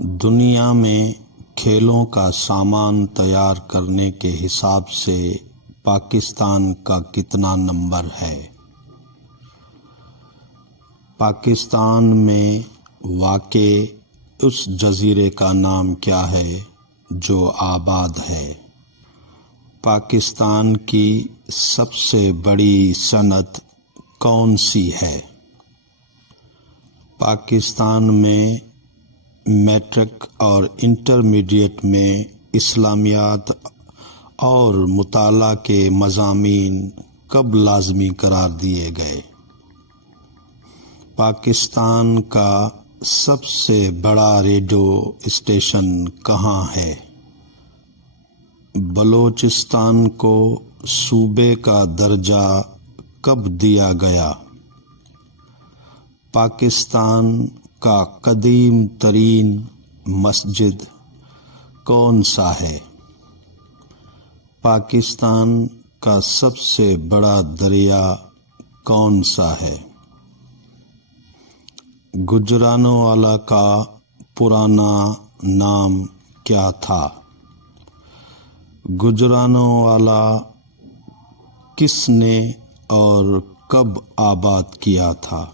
دنیا میں کھیلوں کا سامان تیار کرنے کے حساب سے پاکستان کا کتنا نمبر ہے؟ پاکستان میں واقع اس جزیرے کا نام کیا ہے جو آباد ہے؟ پاکستان کی سب سے بڑی صنعت کون سی ہے؟ پاکستان میں میٹرک اور انٹرمیڈیٹ میں اسلامیات اور مطالعہ کے مضامین کب لازمی قرار دیے گئے؟ پاکستان کا سب سے بڑا ریڈیو اسٹیشن کہاں ہے؟ بلوچستان کو صوبے کا درجہ کب دیا گیا؟ پاکستان کا قدیم ترین مسجد کون سا ہے؟ پاکستان کا سب سے بڑا دریا کون سا ہے؟ گجرانوالہ کا پرانا نام کیا تھا؟ گجرانوالہ کس نے اور کب آباد کیا تھا؟